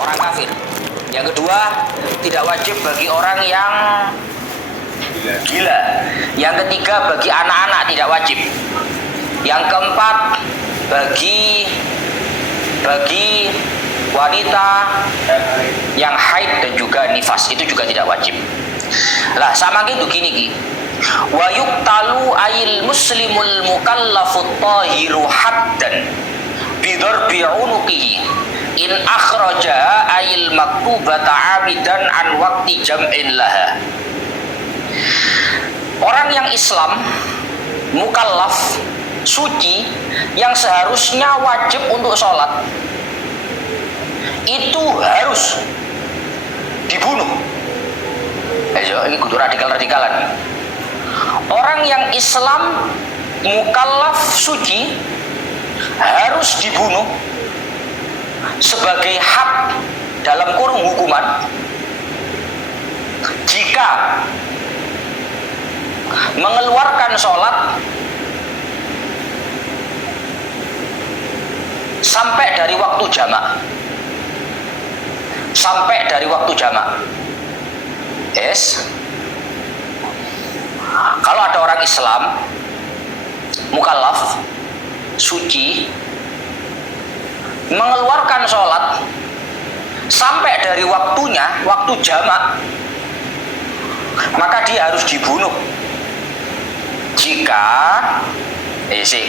orang kafir. Yang kedua, tidak wajib bagi orang yang gila. Yang ketiga, bagi anak-anak tidak wajib. Yang keempat, bagi wanita yang haid dan juga nifas itu juga tidak wajib. Lah sama gitu gini ki. Wa yuqtalu ayil muslimul mukallafut tahiru haddan bidarbi unuqihi in akhraja ayil maktubata amidan an waqti jam'in laha. Orang yang Islam mukallaf suci yang seharusnya wajib untuk sholat itu harus dibunuh. Ini kudu radikal-radikalan. Orang yang Islam mukallaf suci harus dibunuh sebagai had dalam kurung hukuman jika mengeluarkan sholat sampai dari waktu jamak. Yes. Kalau ada orang Islam mukallaf suci mengeluarkan sholat sampai dari waktunya, waktu jamak, maka dia harus dibunuh. Jika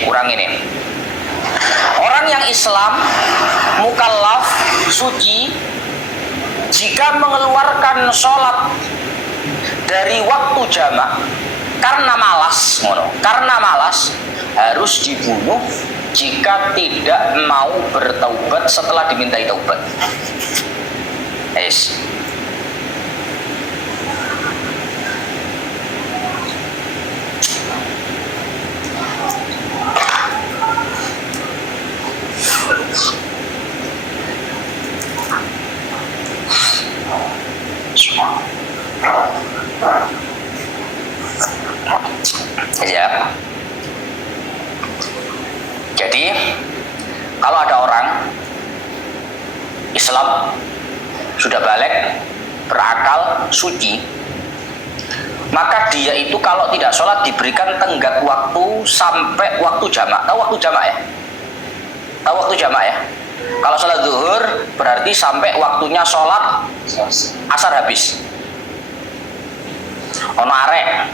kurang ini. Orang yang Islam mukallaf suci jika mengeluarkan sholat dari waktu jamak karena malas harus dibunuh jika tidak mau bertaubat setelah dimintai taubat. Ya. Jadi kalau ada orang Islam sudah balik, berakal, suci, maka dia itu kalau tidak sholat diberikan tenggat waktu sampai waktu jamak. Tahu waktu jamak ya? Tahu waktu jamak ya? Kalau sholat zuhur berarti sampai waktunya sholat asar habis. Ono arek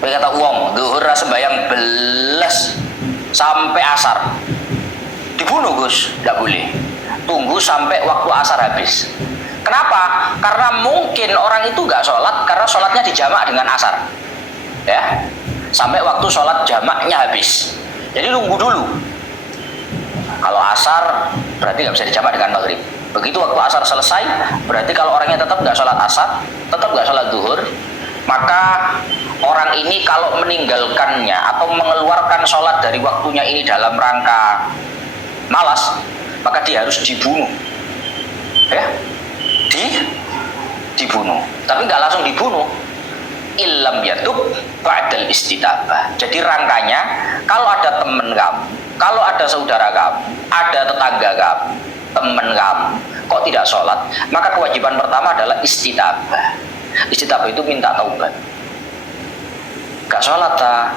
kowe kata uang zuhur sembahyang belas sampai asar, dibunuh Gus, tidak boleh, tunggu sampai waktu asar habis. Kenapa? Karena mungkin orang itu nggak sholat karena sholatnya dijamak dengan asar, ya, sampai waktu sholat jamaknya habis. Jadi tunggu dulu. Kalau asar berarti nggak bisa dijamak dengan maghrib. Begitu waktu asar selesai, berarti kalau orangnya tetap nggak sholat asar, tetap nggak sholat zuhur, maka orang ini kalau meninggalkannya atau mengeluarkan sholat dari waktunya ini dalam rangka malas, maka dia harus dibunuh, ya, dibunuh. Tapi nggak langsung dibunuh, illam yatub ba'dal istitabah. Jadi rangkanya, kalau ada teman kamu, kalau ada saudara kamu, ada tetangga kamu, teman kamu kok tidak sholat, maka kewajiban pertama adalah istitabah. Istitabah itu minta taubat. Gak sholat ta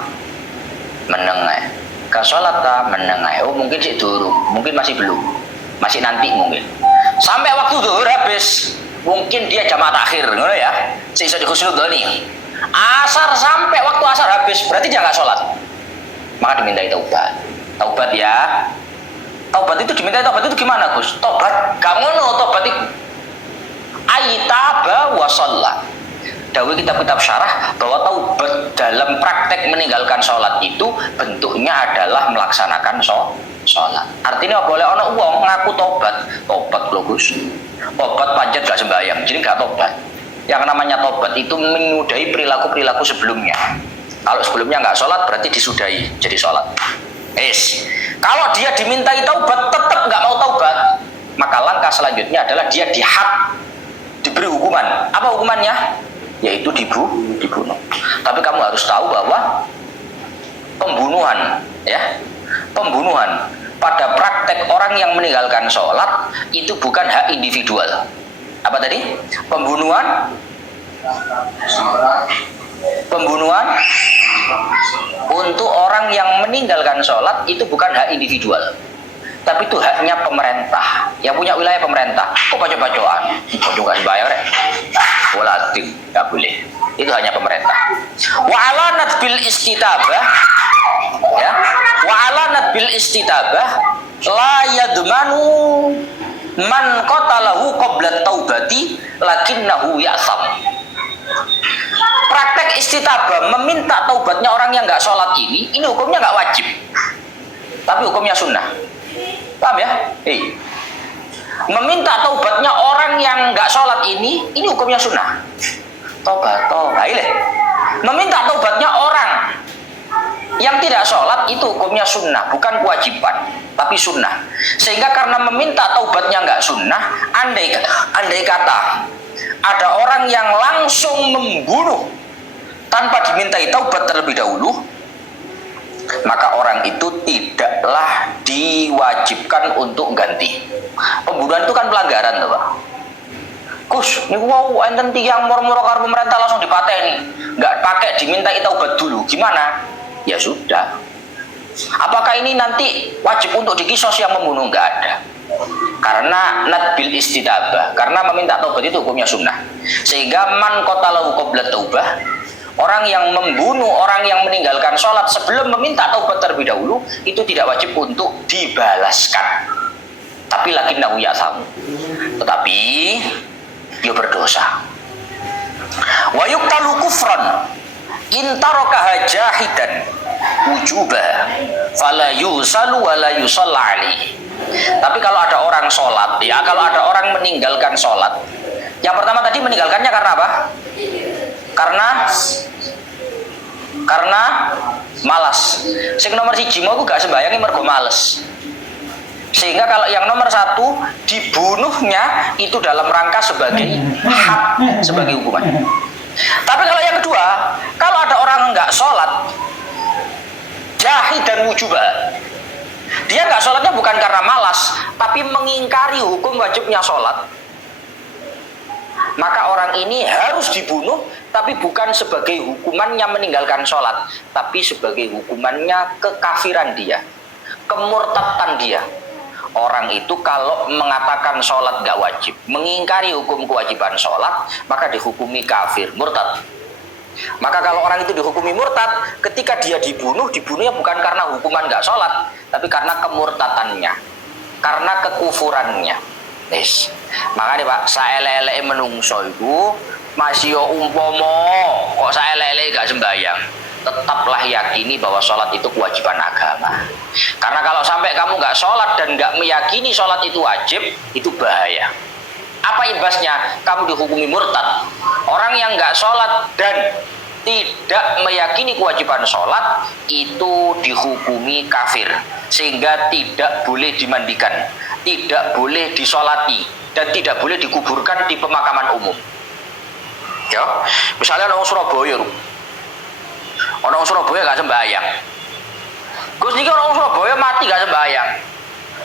menengah, gak sholat ta menengah. Oh mungkin sih dulu, mungkin masih belum, masih nanti mungkin. Sampai waktu zuhur habis, mungkin dia jamaah takhir, ngono ya. Sisa di khusnudzoni. Asar sampai waktu asar habis, berarti dia nggak sholat. Maka dimintai taubat. Taubat ya. Taubat itu dimintai taubat itu gimana Gus? Taubat, gak ngono taubat itu. Aitaba wa sholat. Dawe kitab-kitab syarah bahwa taubat dalam praktek meninggalkan sholat itu bentuknya adalah melaksanakan sholat. Artinya boleh ono uang ngaku tobat lho Gus. Tobat panjat gak sembahyang, jadi gak tobat. Yang namanya tobat itu menyudahi perilaku-perilaku sebelumnya. Kalau sebelumnya gak sholat berarti disudahi jadi sholat. Kalau dia dimintai taubat tetap gak mau taubat, maka langkah selanjutnya adalah dia dihad, diberi hukuman. Apa hukumannya? Yaitu dibunuh. Tapi kamu harus tahu bahwa pembunuhan pada praktek orang yang meninggalkan sholat itu bukan hak individual. Apa tadi? Pembunuhan untuk orang yang meninggalkan sholat itu bukan hak individual, tapi itu haknya pemerintah, yang punya wilayah pemerintah. Kok baca-bacaan? Kok juga bayar ya? Walaupun nggak boleh. Itu hanya pemerintah. Wa'alanat bil istitabah, ya. Wa'alanat bil istitabah la yadmanu man qatalahu qabla taubati lakinnahu ya'sam. Praktek istitabah meminta taubatnya orang yang nggak sholat ini hukumnya nggak wajib, tapi hukumnya sunnah. Paham ya? Meminta taubatnya orang yang nggak sholat ini hukumnya sunnah. Tobat. Meminta taubatnya orang yang tidak sholat itu hukumnya sunnah, bukan kewajiban, tapi sunnah. Sehingga karena meminta taubatnya nggak sunnah, andai kata ada orang yang langsung membunuh tanpa dimintai taubat terlebih dahulu, maka orang itu tidaklah diwajibkan untuk ganti. Pembunuhan itu kan pelanggaran, tuh Pak. Gus, ini wow, enten tiang moro-moro karo pemerintah langsung dipateni, nggak pakai dimintai taubat dulu, gimana? Ya sudah. Apakah ini nanti wajib untuk dikisos yang membunuh? Nggak ada. Karena nadbil istitabah, karena meminta taubat itu hukumnya sunnah. Sehingga man qatalahu qabla taubah, orang yang membunuh orang yang meninggalkan sholat sebelum meminta taubat terlebih dahulu itu tidak wajib untuk dibalaskan. Tapi lakinnahu ya'sam. Tetapi dia berdosa. Wa yuqtalu kufran in tarakaha jahidan wujubah fala yusalu wa la yusalla alaihi. Tapi kalau ada orang sholat, ya kalau ada orang meninggalkan sholat, yang pertama tadi meninggalkannya karena apa? Karena malas. Sing nomor siji mau gak sembayangi mergo males. Sehingga kalau yang nomor satu dibunuhnya itu dalam rangka sebagai hak, sebagai hukuman. Tapi kalau yang kedua, kalau ada orang nggak sholat, jahid dan wujubah, dia nggak sholatnya bukan karena malas, tapi mengingkari hukum wajibnya sholat, maka orang ini harus dibunuh, tapi bukan sebagai hukumannya meninggalkan sholat, tapi sebagai hukumannya kekafiran dia, kemurtadan dia. Orang itu kalau mengatakan sholat gak wajib, mengingkari hukum kewajiban sholat, maka dihukumi kafir, murtad. Maka kalau orang itu dihukumi murtad, ketika dia dibunuhnya bukan karena hukuman gak sholat, tapi karena kemurtadannya, karena kekufurannya. Yes. Makanya Pak, saelele menungso itu masih umpomo, kok saelele gak sembahyang, tetaplah yakini bahwa sholat itu kewajiban agama. Karena kalau sampai kamu nggak sholat dan nggak meyakini sholat itu wajib, itu bahaya. Apa imbasnya? Kamu dihukumi murtad. Orang yang nggak sholat dan tidak meyakini kewajiban sholat itu dihukumi kafir, sehingga tidak boleh dimandikan, tidak boleh disolati, dan tidak boleh dikuburkan di pemakaman umum. Ya, misalnya orang Surabaya, orang Surabaya gak sembahyang. Gus niki orang Surabaya mati gak sembahyang.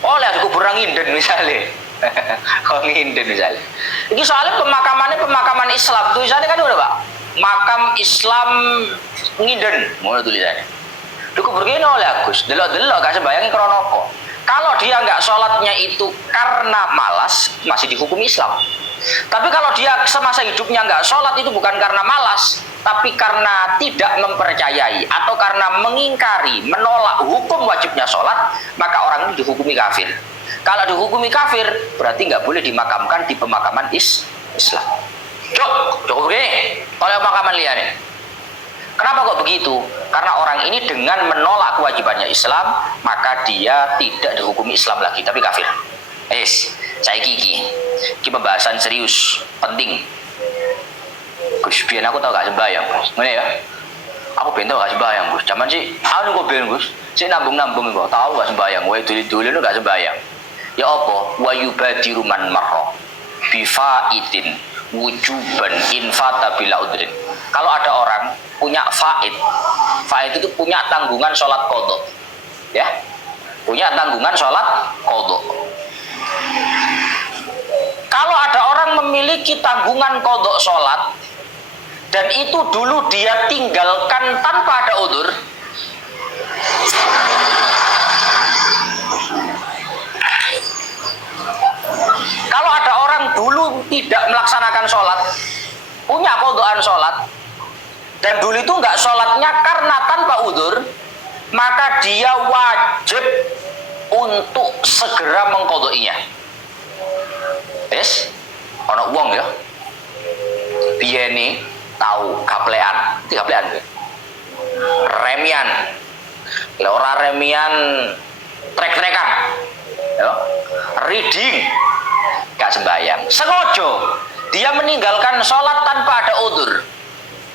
Oleh dikubur nang Nginden misalnya. Nginden misalnya. Iki soalnya pemakaman Islam. Tulisannya kan udah Pak. Makam Islam Nginden, ngono tulisannya. Dikubur kene oleh Gus. Delok-delok gak sembayangi krana apa? Kalau dia nggak sholatnya itu karena malas, masih dihukum Islam. Tapi kalau dia semasa hidupnya nggak sholat itu bukan karena malas, tapi karena tidak mempercayai atau karena mengingkari, menolak hukum wajibnya sholat, maka orang ini dihukumi kafir. Kalau dihukumi kafir, berarti nggak boleh dimakamkan di pemakaman Islam. Cok begini, kalau pemakaman liane. Kenapa kok begitu? Karena orang ini dengan menolak kewajibannya Islam, maka dia tidak dihukumi Islam lagi, tapi kafir. Saya Kiki pembahasan serius, penting. Gus, biar aku tahu gak sembahyang, Gus. Mana ya? Aku biar tahu gak sembahyang, Gus. Cuman sih, aku kok biar Gus. Saya nambung kok, tahu gak sembahyang. Wah dulu itu gak sembahyang. Ya apa? Wa yubadiru man marra bifaitin wujuban infata bila udrin. Kalau ada orang punya faid itu punya tanggungan sholat qadha, ya, punya tanggungan sholat qadha. Kalau ada orang memiliki tanggungan qadha sholat dan itu dulu dia tinggalkan tanpa ada udzur, kalau ada orang dulu tidak melaksanakan sholat, punya qadhaan sholat, dan dulu itu nggak sholatnya karena tanpa udzur, maka dia wajib untuk segera mengqadainya. Yes, ono wong ya, biyene tahu gaplean, itu gaplean ya, remian, ora remian trek-trekan, ya, reading, gak sembahyang, sengaja dia meninggalkan sholat tanpa ada udzur,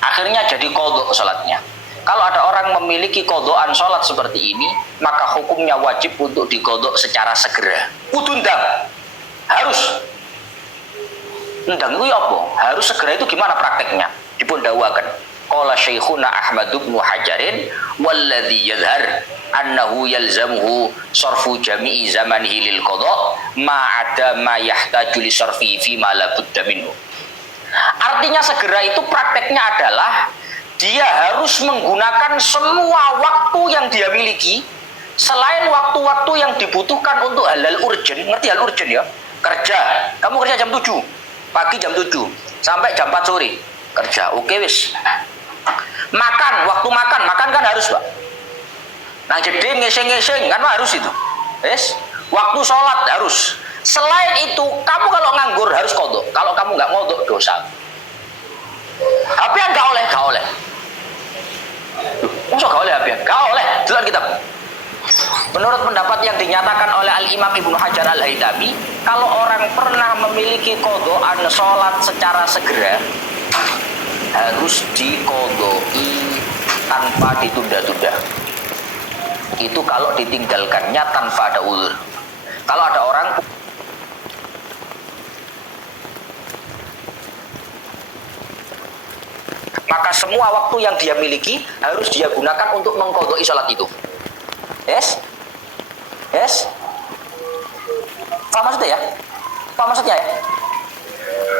akhirnya jadi qadha sholatnya. Kalau ada orang memiliki qadhaan sholat seperti ini, maka hukumnya wajib untuk diqadha secara segera. Udundang, harus. Ndang itu apa? Harus segera itu gimana prakteknya? Dipun dawakan. Qala Syekhuna Ahmad bin Hajarin walladzi yadhhar annahu yalzamuhu sarfu jami'i zamanihi lil qadha ma ada ma yahtaju li sarfi fi ma la budda minhu. Artinya segera itu prakteknya adalah dia harus menggunakan semua waktu yang dia miliki selain waktu-waktu yang dibutuhkan untuk hal-hal urgen. Ngerti hal urgen ya? Kerja, kamu kerja jam 7 pagi, jam 7 sampai jam 4 sore kerja, oke wis. Makan, waktu makan kan harus Pak. Nah jadi ngeseng-ngeseng kan harus itu, wis. Waktu sholat harus. Selain itu kamu kalau nganggur harus qadha. Kalau kamu nggak qadha dosa. HP nggak oleh. Masa gak oleh HP? Gak oleh, jelas kitab. Menurut pendapat yang dinyatakan oleh Al-Imam Ibnu Hajar Al-Haytami, kalau orang pernah memiliki qadhaan sholat secara segera, harus diqadai tanpa ditunda-tunda. Itu kalau ditinggalkannya tanpa ada uzur. Kalau ada orang maka semua waktu yang dia miliki harus dia gunakan untuk mengqadai sholat itu. Yes? Apa maksudnya ya? Apa maksudnya ya?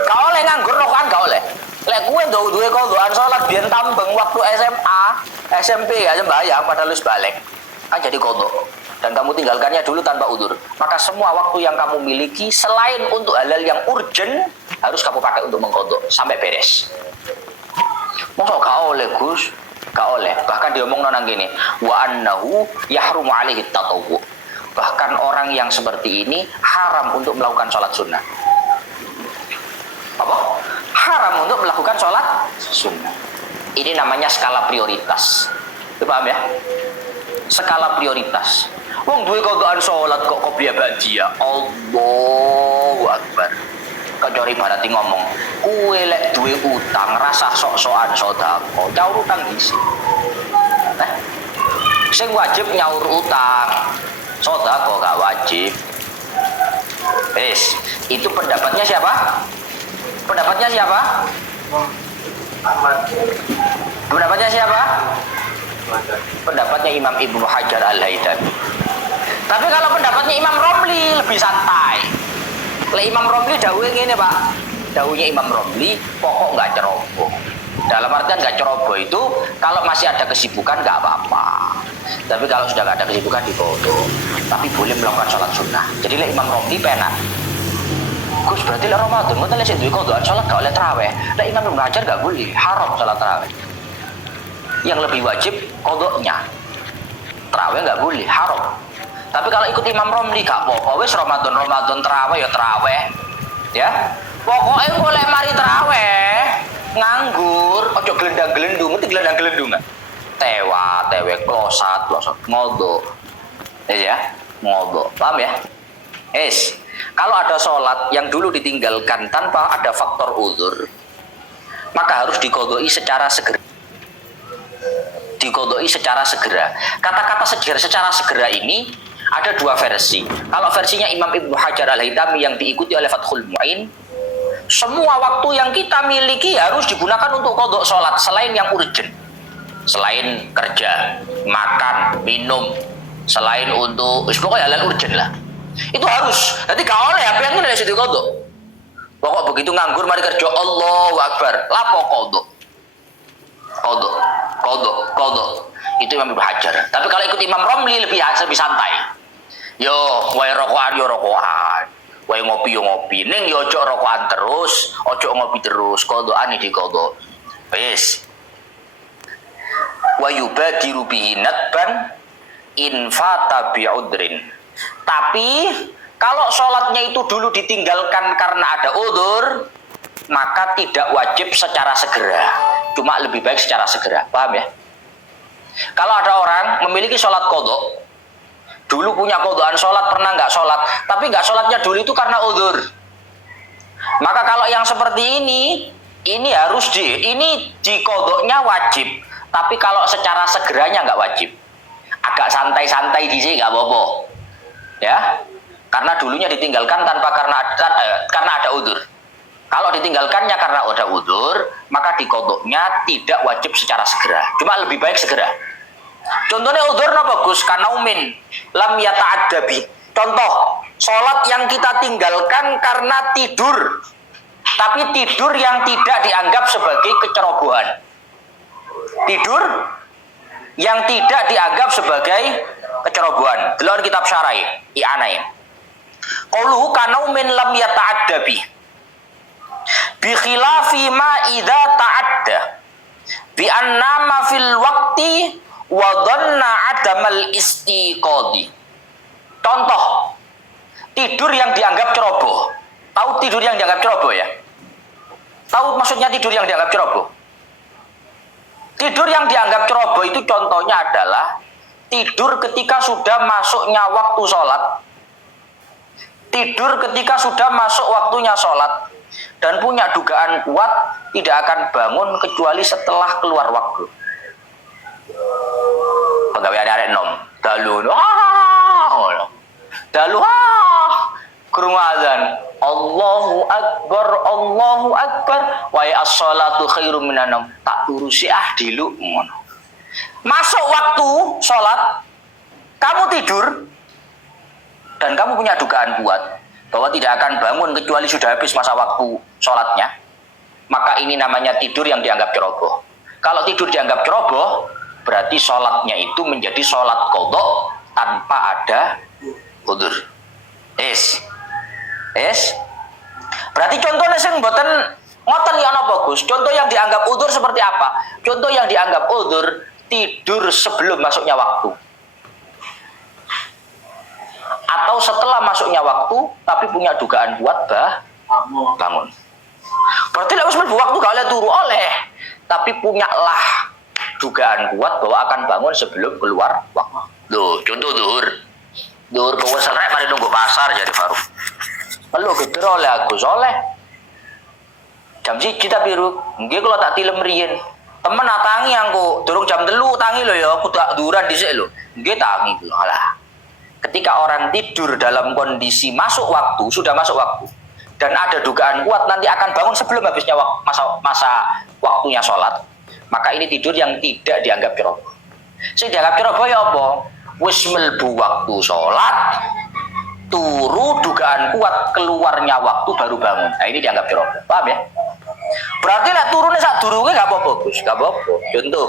Gak oleh nganggur rokokan, gak oleh. Lek kowe duwe qadhaan sholat biyen tambeng waktu SMA, SMP ya sembahyang padahal wis balik. Kan jadi qadha. Dan kamu tinggalkannya dulu tanpa udzur. Maka semua waktu yang kamu miliki selain untuk hal-hal yang urgen harus kamu pakai untuk mengqadha sampai beres. Masa gak oleh Gus? Gak oleh. Bahkan diomong nang gini, wa annahu yahrumu alaihi tatawwu. Bahkan orang yang seperti ini haram untuk melakukan sholat sunnah. Apa? Haram untuk melakukan sholat sunnah. Ini namanya skala prioritas. Itu paham ya? Skala prioritas. Wong duwe qadhaan sholat kok qobliyah ba'diyah. Allahu Akbar. Kajari barati ngomong, kue lek duwe utang rasa sok-sokan sedekah, nyaur utang dhisik. Sing wajib nyaur utang, sedekah gak wajib. Wis, itu pendapatnya siapa? Pendapatnya siapa? Pendapatnya siapa? Pendapatnya Imam Ibnu Hajar Al-Haytami. Tapi kalau pendapatnya Imam Romli lebih santai. Lek Imam Romli dawuhe ngene, Pak. Dawuhnya Imam Romli, pokok nggak ceroboh. Dalam artian nggak ceroboh itu kalau masih ada kesibukan nggak apa-apa. Tapi kalau sudah nggak ada kesibukan diqadha. Tapi boleh melakukan sholat sunnah. Jadi lek Imam Romli penak. Gus berarti lek Ramadan mboten lek sing duwe qadhaan sholat gak oleh tarawih. Lek Imam Ibnu Hajar nggak boleh, haram sholat tarawih. Yang lebih wajib qadhanya. Tarawih nggak boleh, haram. Tapi kalau ikut Imam Romli gak apa-apa, wis Ramadan tarawih ya tarawih. Ya. Pokoknya boleh mari tarawih, nganggur, ojo gelendang-gelendung, ngerti gelendang-gelendung enggak? Tewe klosat, ngodho. Ya, ngodho. Paham ya? Kalau ada sholat yang dulu ditinggalkan tanpa ada faktor uzur, maka harus diqadai secara segera. Diqadai secara segera. Kata-kata secara segera ini ada dua versi. Kalau versinya Imam Ibnu Hajar Al-Haytami yang diikuti oleh Fathul Mu'in, semua waktu yang kita miliki harus digunakan untuk qadha sholat selain yang urgent, selain kerja, makan, minum, Selain untuk pokoknya hal urgent lah. Itu harus. Nanti kalau oleh HP yang ini sudah kodok. Pokok begitu nganggur mari kerja Allahu Akbar. Lapo kodok. Kodok. Itu Imam Ibnu Hajar. Tapi kalau ikut Imam Romli lebih santai. Yo, wae rokokan yo rokokan. Wae ngopi yo ngopi. Ning yo ojo rokokan terus, ojo ngopi terus. Kodokan di kodok. Wis. Wa yubadiru bihi nadban in fata bi'udrin. Tapi kalau sholatnya itu dulu ditinggalkan karena ada udzur, maka tidak wajib secara segera. Cuma lebih baik secara segera. Paham ya? Kalau ada orang memiliki sholat kodok, dulu punya kodokan sholat, pernah nggak sholat, tapi nggak sholatnya dulu itu karena udzur. Maka kalau yang seperti ini harus ini di kodoknya wajib. Tapi kalau secara segeranya nggak wajib. Agak santai-santai di sini nggak apa-apa. Ya, karena dulunya ditinggalkan karena ada udzur. Kalau ditinggalkannya karena ada udzur, maka di kodoknya tidak wajib secara segera. Cuma lebih baik segera. Contohnya udzur apa Gus? Kanaumin lam yata'addabi. Contoh, sholat yang kita tinggalkan karena tidur, tapi tidur yang tidak dianggap sebagai kecerobohan. Tidur yang tidak dianggap sebagai kecerobohan. Delon kitab Syarah I'anah. Qauluhu kanaumin lam yata'addabi. Bi khilafi ma idza ta'adda. Bi annama fil waqti wa dhanna adamal istiqadi. Contoh, tidur yang dianggap ceroboh. Tahu tidur yang dianggap ceroboh ya? Tahu maksudnya tidur yang dianggap ceroboh? Tidur yang dianggap ceroboh itu contohnya adalah tidur ketika sudah masuknya waktu sholat. Tidur ketika sudah masuk waktunya sholat dan punya dugaan kuat tidak akan bangun kecuali setelah keluar waktu. Pegawai arek nom, dalu kurung azan, Allahu Akbar, wa as-salatu khairum minan naum. Tak turusi dilu ngono. Masuk waktu sholat, kamu tidur dan kamu punya dugaan kuat bahwa tidak akan bangun kecuali sudah habis masa waktu sholatnya, maka ini namanya tidur yang dianggap ceroboh. Kalau tidur dianggap ceroboh, berarti sholatnya itu menjadi sholat qadha tanpa ada udzur. Berarti contohnya sing mboten ngoten ya ana bagus. Contoh yang dianggap udzur seperti apa? Contoh yang dianggap udzur tidur sebelum masuknya waktu. Atau setelah masuknya waktu tapi punya dugaan kuat bangun. Berarti lek wis mlebu waktu gak oleh turu oleh, tapi punyalah dugaan kuat bahwa akan bangun sebelum keluar waktu. Loh, contoh Duhur kowe serek mari nunggu pasar jadi Faruk. Perlu geger oleh aku soleh. Jam 1 ta biru. Nggih kula tak tilem riyen. Temen tangi aku, durung jam 3 tangi lho ya, aku tak duran dhisik lho. Nggih tangi lho. Alah. Ketika orang tidur dalam kondisi masuk waktu, sudah masuk waktu dan ada dugaan kuat nanti akan bangun sebelum habisnya masa waktunya sholat, maka ini tidur yang tidak dianggap ceroboh. Sing dianggap ceroboh ya apa? Wis mlebu waktu sholat, turu dugaan kuat keluarnya waktu baru bangun. Nah ini dianggap ceroboh. Paham ya? Berarti lah turunnya sak durunge gak apa-apa, Gus. Gak apa-apa. Contoh,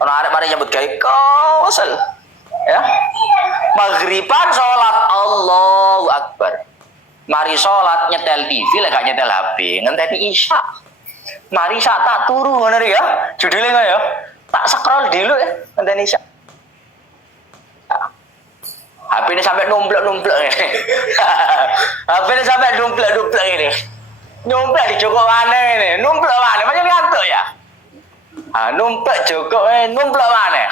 ana arek mari nyambut gawe kosel. Ya. Maghriban sholat Allahu Akbar. Mari sholat nyetel TV lah gak nyetel HP, ngenteni isya. Mari sak tak turu ngono ya. Judule ngono ya. Tak scroll dulu ya ngenteni isya. HP ini sampai numplek-numplek ini. HP ini sampai numplek-numplek ini. Numplek di Joko mana ini? Numplek mana? Macam ngantuk ya? Numplek Joko numplek mana?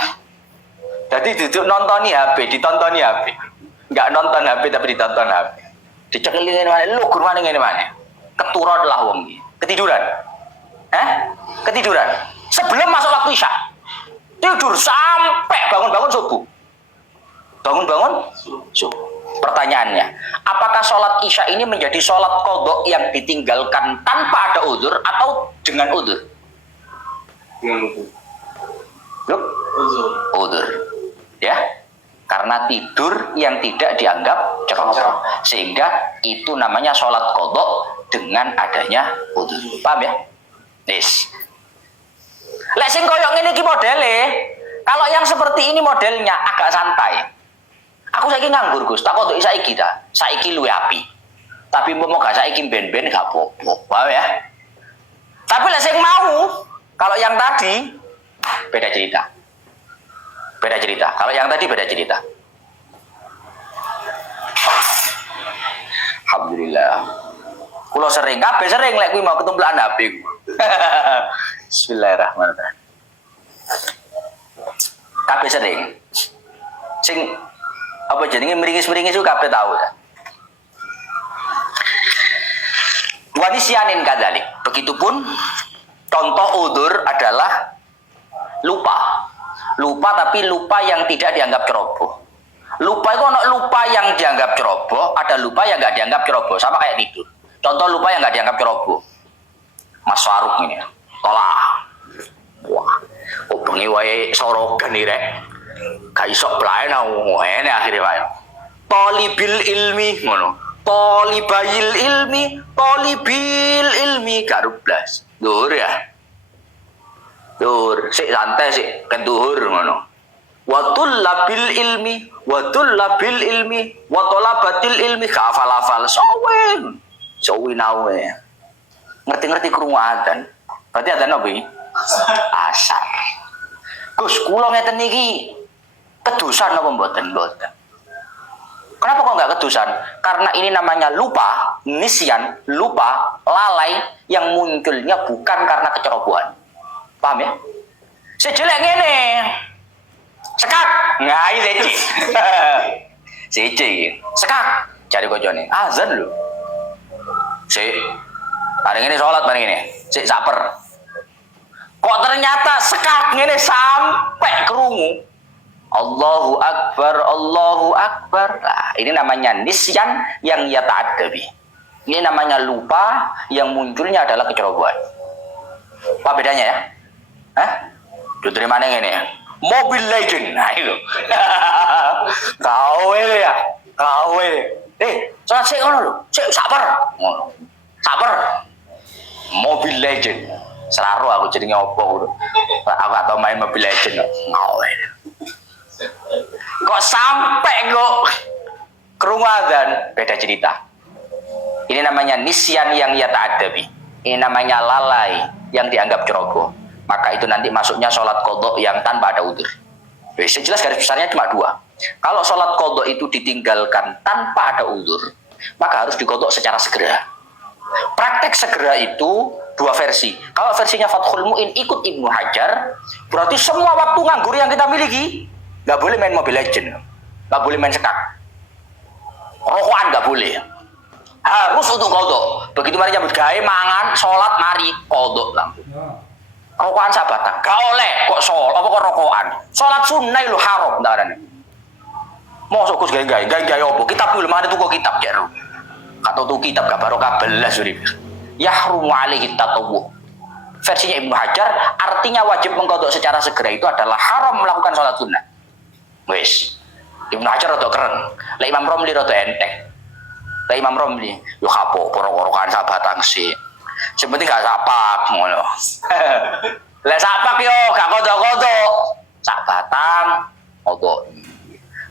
Jadi duduk nontoni HP, ditontoni HP. Enggak nonton HP tapi ditonton HP. Dicekelin mana? Lu guru mana ini mana? Keturun lah wong iki. Ketiduran. Ketiduran. Sebelum masuk waktu isya. Tidur sampai bangun-bangun subuh. Bangun-bangun subuh. Pertanyaannya, apakah sholat isya ini menjadi sholat qadha yang ditinggalkan tanpa ada udzur atau dengan udzur? Dengan udzur. Udzur. Ya. Karena tidur yang tidak dianggap ceroboh. Sehingga itu namanya sholat qadha dengan adanya udzur. Paham ya? Yes. Lek sing koyo ngene iki modele, kalau yang seperti ini modelnya agak santai. Aku saiki nganggur Gus, tak kok saiki ta. Saiki luwe api. Tapi mau gak saiki ben-ben gak apa-apa. Paham ya? Tapi lek sing mau, kalau yang tadi beda cerita. Beda cerita. Kalau yang tadi beda cerita. Alhamdulillah. Kulo sering, kabeh sering lek kuwi mau ketumplakan HP ku. Bismillahirrahmanirrahim. Kabeh sering. Sing apa jenenge meringis-meringis ku kabeh tahu ta. Wanisyanin kadzalik. Begitupun contoh udzur adalah lupa. Lupa tapi lupa yang tidak dianggap ceroboh. Lupa itu ada lupa yang dianggap ceroboh, ada lupa yang nggak dianggap ceroboh, sama kayak tidur. Contoh lupa yang nggak dianggap ceroboh. Mas Faruk ini, tolak. Wah, kok bengi wae sorogan nih rek. Gak iso pelayan aku ngene akhirnya wae. Tolibil ilmi ngono. Tolibayil ilmi, tolibil ilmi karublas. Dur ya. Dur, sik santai sik kentuhur ngono. Watul labil ilmi, watul labil ilmi, watolabatil ilmi hafal-hafal sawe nawe. Ngerti-ngerti krungu adzan. Berarti adzan apa iki? Asar. Gus, kula ngeten niki kedusan apa mboten? Mboten. Kenapa kok enggak kedusan? Karena ini namanya lupa, nisyan, lupa, lalai yang munculnya bukan karena kecerobohan. Paham ya? Sejelek ngene. Sekak. Nah, iki siji. Siji. Sekak. Cari kocone. Azan lho. Sik. Hari ini sholat bareng ini. Sik saper. Kok ternyata sekak ngene sampai kerungu. Allahu Akbar, Allahu Akbar. Nah, ini namanya nisyan yang yata'addabi. Ini namanya lupa yang munculnya adalah kecerobohan. Apa bedanya ya? Hah? Dari mana ini ya? Mobile Legend. Nah itu. Kau ya. Kau sholat sik ngono lho. Sik sabar. Ngono. Sabar. Mobile Legend. Selaru aku jadi ngopo. Aku gak tau main Mobile Legend. Ngawe. Kok sampai kok krungu adzan, beda cerita. Ini namanya nisyan yang yata'addabi. Ini namanya lalai yang dianggap ceroboh. Maka itu nanti masuknya sholat qadha yang tanpa ada udzur. Sejelas garis besarnya cuma dua. Kalau sholat qadha itu ditinggalkan tanpa ada udzur, maka harus diqadha secara segera. Praktek segera itu dua versi. Kalau versinya Fathul Mu'in ikut Ibnu Hajar, berarti semua waktu nganggur yang kita miliki nggak boleh main Mobile Legend, nggak boleh main sekak, rokokan nggak boleh, harus untuk qadha. Begitu mari nyambut gawe, mangan, sholat, mari qadha langsung. Rokokan sabatan, gak oleh kok sholat, apa kok rokokan? Sholat sunnah lu haram, ntarane. Mosok Gus gawe apa? Kitab belum ada tuh kok kitab jero. Atau tuh kitab gak barokah belas urip. Yahrumu alaihi tatawwu. Versinya Ibnu Hajar, artinya wajib mengqadha secara segera itu adalah haram melakukan sholat sunnah. Wes, Ibnu Hajar rada keren. Lah Imam Romli rada enteng. Lah Imam Romli, yo kapo rokokan sabatan sih. Sepenting gak sapak ngono. Lah sapak yo gak qadha-qadha. Sak batang qadha.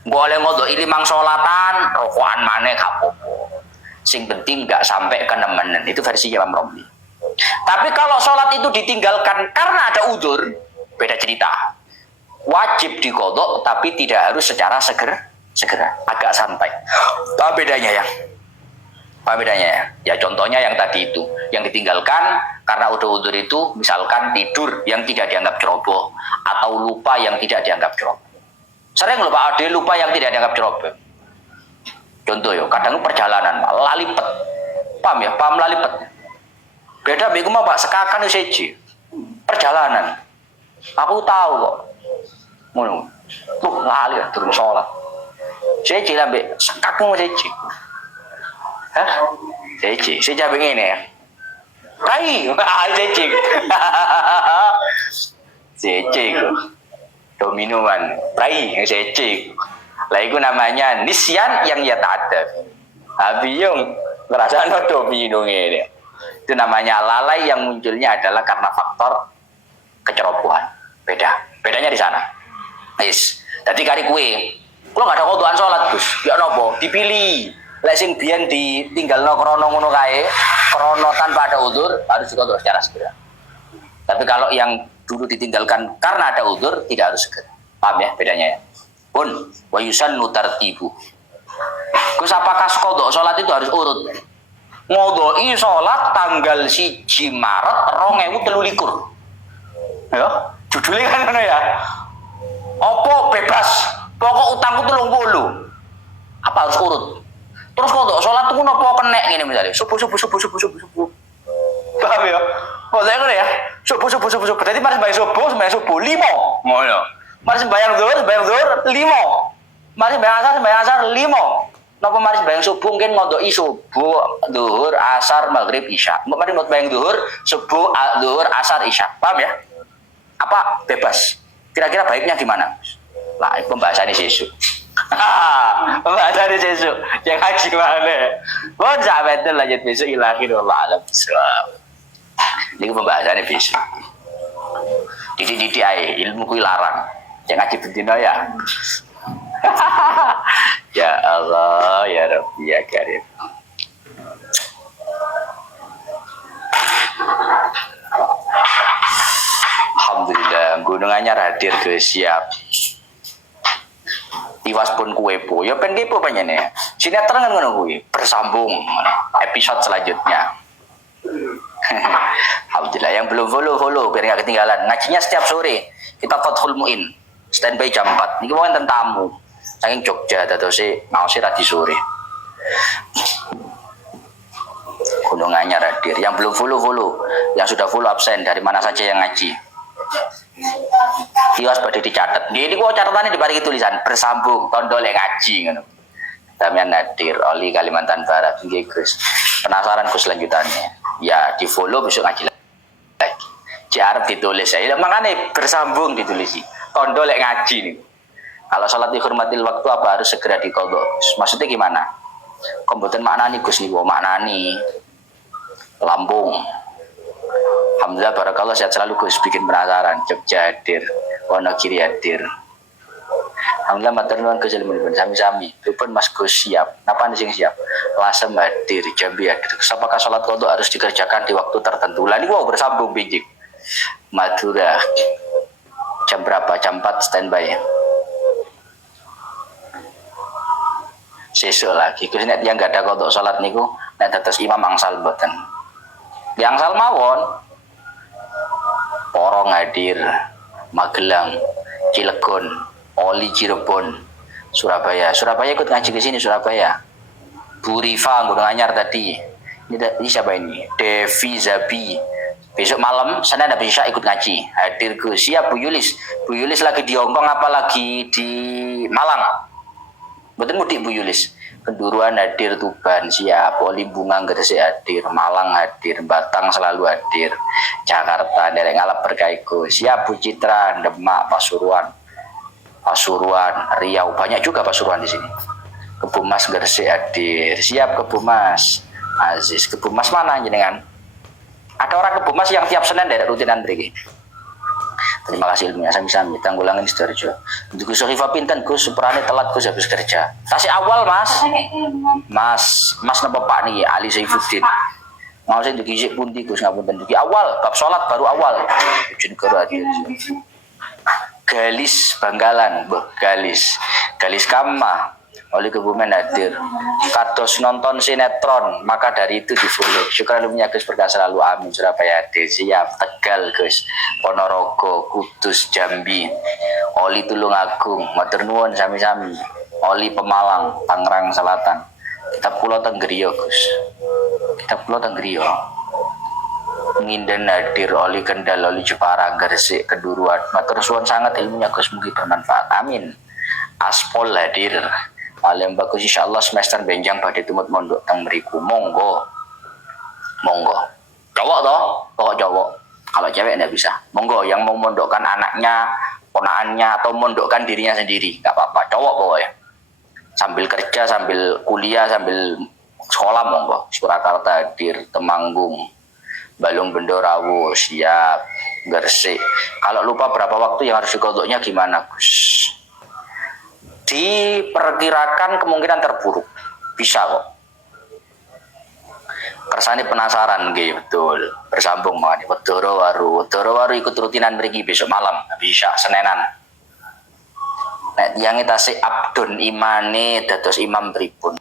Boleh qadha limang sholatan, rokokan maneh gak apa-apa. Sing penting gak sampai kenemenan. Itu versi Imam Romli. Tapi kalau sholat itu ditinggalkan karena ada udzur, beda cerita. Wajib diqadha tapi tidak harus secara segera, agak santai. Apa bedanya ya? Apa bedanya ya? Ya contohnya yang tadi itu, yang ditinggalkan karena udah udzur itu, misalkan tidur yang tidak dianggap ceroboh atau lupa yang tidak dianggap ceroboh. Sering lupa ada lupa yang tidak dianggap ceroboh. Contoh ya, kadang perjalanan lalipet, paham ya? Paham lalipet? Beda begitu mah Pak, sekakan seji. Perjalanan. Aku tahu kok. Ngono. Tuh lali turun sholat. Seji lah mbek sekakmu seji. Hah? Seji. Seja begini ya. Kai, seji. Seji kok. Dominuan. Kai, seji. Lah itu namanya nisyan yang ya ta'addad. Habiyung ngerasa nodo bingung ini. Itu namanya lalai yang munculnya adalah karena faktor kecerobohan. Bedanya di sana. Is. Jadi kari kue, kalau nggak ada kodokan sholat Gus, ya nopo dipilih. Lek sing biyen ditinggalno krono ngono kae, krono tanpa ada udzur harus dikodok secara segera. Tapi kalau yang dulu ditinggalkan karena ada udzur tidak harus segera. Paham ya bedanya ya? Pun wa yusannu tartibu. Gus apakah kodok sholat itu harus urut? Ngodoi sholat tanggal 1 Maret 2023. Ya, judulnya kan ngono ya. Opo bebas, pokok utangku 30. Apa harus urut? Terus kodok sholat tuh nopo kenek gini misalnya, subuh. Paham ya? Oh saya kan ya, subuh. Berarti mari sembahyang subuh 5. Ngono. Mari sembahyang zuhur 5. Mari sembahyang asar 5. Napa mari sembahyang subuh mungkin ngodoki subuh, zuhur, asar, maghrib, isya. Mari mau sembahyang zuhur, subuh, zuhur, asar, isya. Paham ya? Apa bebas? Kira-kira baiknya gimana? Lah, pembahasan ini sesuk. Pembahasan ini sesuk. Yang haji mana? Mohon sahabat lanjut besok ilahi Allah alam bisawab. Ini pembahasan ini besok. Didik ae ilmu kuwi larang. Yang ngaji bendina ya. Ya Allah, ya Rabbi, ya Karim. Alhamdulillah, gunung anyar hadir guys, siap. Tiwas pun kue po, ya kan kepo panjangnya. Sinetron kan ngono kuwi, bersambung episode selanjutnya. Alhamdulillah, yang belum follow biar nggak ketinggalan. Ngajinya setiap sore, kita Fathul Muin, standby jam 4. Ini wonten tamu, saking Jogja, atau sih mau sih tadi sore. Gunung anyar hadir, yang belum follow, yang sudah follow absen dari mana saja yang ngaji. Tiwas pada dicatat. Ini kok catatannya dibalik tulisan bersambung tondol yang ngaji ngono. Damian hadir Oli Kalimantan Barat. Nggih Gus. Penasaran Gus lanjutannya. Ya di-follow besok ngaji lagi. Arep ditulis ya. Makanya bersambung ditulis. Tondol yang ngaji nih. Kalau sholat dihormatil waktu apa harus segera diqadha. Maksudnya gimana? Komputer maknani Gus niku maknani. Lampung. Alhamdulillah barakallah sehat selalu Gus, bikin penasaran. Jogja hadir, Wonogiri hadir. Alhamdulillah matur nuwun Gus ilmunipun sami-sami. Pripun Mas Gus siap? Napa sing siap? Lasem hadir, Jambi hadir. Apakah sholat qadha harus dikerjakan di waktu tertentu? Lah niku bersambung bijik. Madura. Jam berapa? Jam 4 standby. Sesuk lagi. Gus nek yang enggak ada qadha sholat niku nek dados imam angsal mboten. Di angsal mawon. Porong hadir, Magelang, Cilegon, Oli Cirebon, Surabaya. Surabaya ikut ngaji ke sini Surabaya. Bu Rifa Gunung Anyar tadi. Ini siapa ini? Devi Zabi. Besok malam Senin habis Isya ikut ngaji. Hadir ke siap Bu Yulis. Bu Yulis lagi di Hongkong apa lagi di Malang? Betul mudik Bu Yulis. Kenduruan hadir, Tuban siap, Oli Bunga Gresik hadir, Malang hadir, Batang selalu hadir, Jakarta derek ngalap berkaiku siap, Bu Citra, Demak, Pasuruan, Riau banyak juga Pasuruan di sini. Kebumas Gresik hadir, siap Kebumas, Aziz Kebumas mana jenengan? Ada orang Kebumas yang tiap Senin derek rutin antri. Terima kasih ilmunya sami-sami. Tanggulangin Sidoarjo. Untuk Gus Sohifa pinten Gus superane telat Gus habis kerja. Tasik awal Mas napa Pak nih Ali Saifuddin. Mau saya dugi pundi Gus ngapunten dugi awal bab salat baru awal. Ujun karo hadir. Galis Bangkalan, Galis Kama. Oleh Kebumen hadir. Kados nonton sinetron, maka dari itu di-follow. Syukur ilmunya Gus berkah selalu amin. Surabaya hadir siap. Tegal Gus, Ponorogo, Kudus, Jambi. Oli Tulungagung, matur nuwun sami-sami. Oli Pemalang, Tangerang Selatan. Kita Pulau Tenggriyo Gus. Kita Pulau Tenggriyo. Nginden hadir, Oli Kendal, Oli Jepara, Gresik, Keduruan. Matur suwun sangat ilmunya Gus mugi bermanfaat. Amin. Aspol hadir. Paling bagus insyaallah semester benjang pada tumut mondok teng mriku. Monggo. Cowok toh, pokok cowok. Kalau cewek enggak bisa. Monggo yang mau mondokkan anaknya, ponakannya atau mondokkan dirinya sendiri, enggak apa-apa. Cowok pokoknya. Sambil kerja, sambil kuliah, sambil sekolah monggo. Surakarta hadir, Temanggung, Balung Bendorawo siap, Gresik. Kalau lupa berapa waktu yang harus dikodoknya gimana Gus? Diperkirakan kemungkinan terburuk, bisa kok. Kersane penasaran nggih betul. Bersambung mangane Wedoro Waru ikut rutinan mriki besok malam, bisa Senenan. Nek tiyang tasik abdun imane dados imam pripun?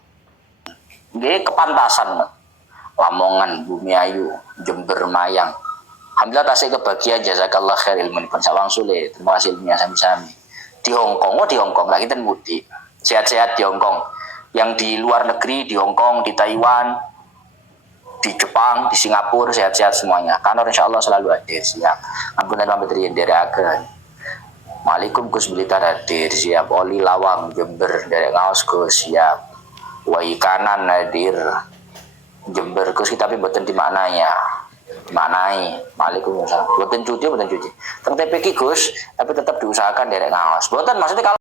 Nggih kepantasan. Lamongan, Bumiayu, Jember, Mayang. Alhamdulillah tasik kebagian jazakallah khair ilmu pun sawang sule. Terima kasih ilmunya sami-sami. Di Hongkong, di Hongkong lagi ten mudik. Sehat-sehat di Hongkong. Yang di luar negeri di Hongkong, di Taiwan, di Jepang, di Singapura sehat-sehat semuanya. Kantor insya Allah selalu hadir siap. Ampunan pamit dari agen. Waalaikum Gus Blitar hadir siap. Oli Lawang Jember dari ngaos Gus siap. Wai kanan hadir Jember Gus tapi mboten dimaknanya. Dimaknai. Waalaikumsalam. Mboten cuci. Teng TPK Gus, tapi tetap diusahakan dari ngaos. Mboten maksudnya kalau